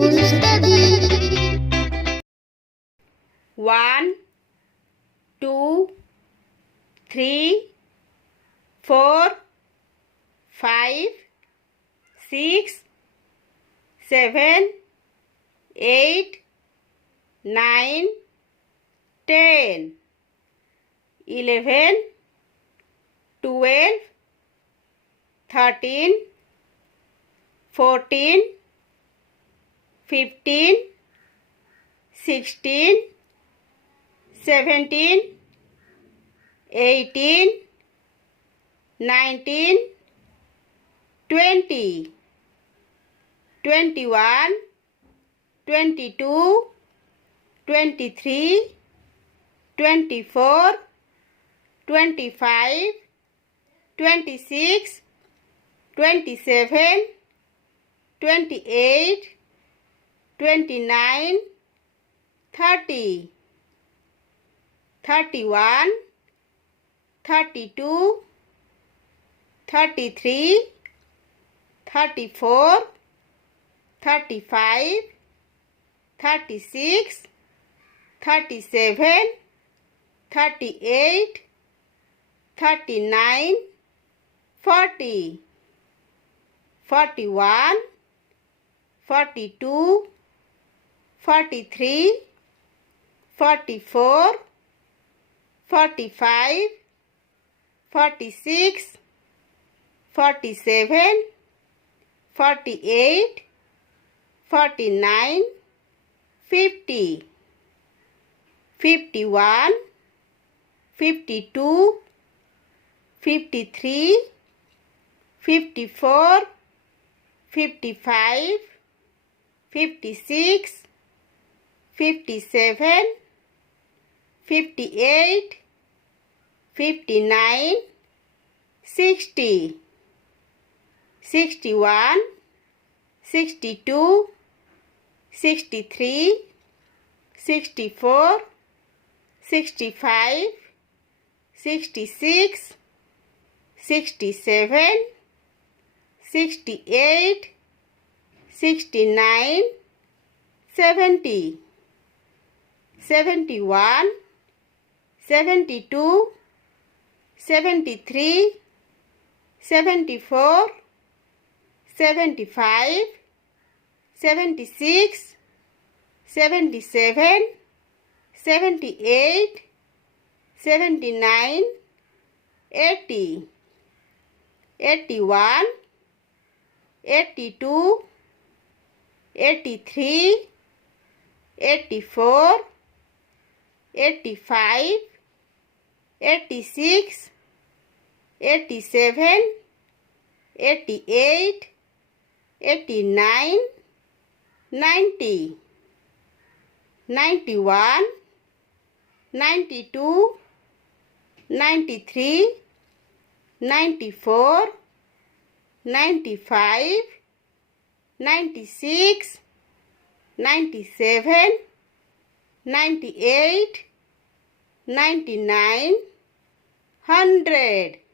to study. 1, 2, 3, 4, 5, 6, 7, 8, 9, 10, 11, 12, 13, 14, 15, 16, 17, 18, 19, 20, 21, 22, 23, 24, 25, 26, 27, 28, 29, 30, 31, 32, 33, 34, 35, 36, 37, 38, 39, 40, 41, 42, 43, 44, 45, 46, 47, 48, 49, 50, 51, 52, 53, 54, 55, 56, 57, 58, 59, 60, 61, 62, 63, 64, 65, 66, 67, 68, 69, 70, 71, 72, 73, 74, 75, 76, 77, 78, 79, 80, 81, 82, 83, 84, 85, 86, 87, 88, 89, 90, 91, 92, 93, 94, 95, 96, 97, 98, 99, 100.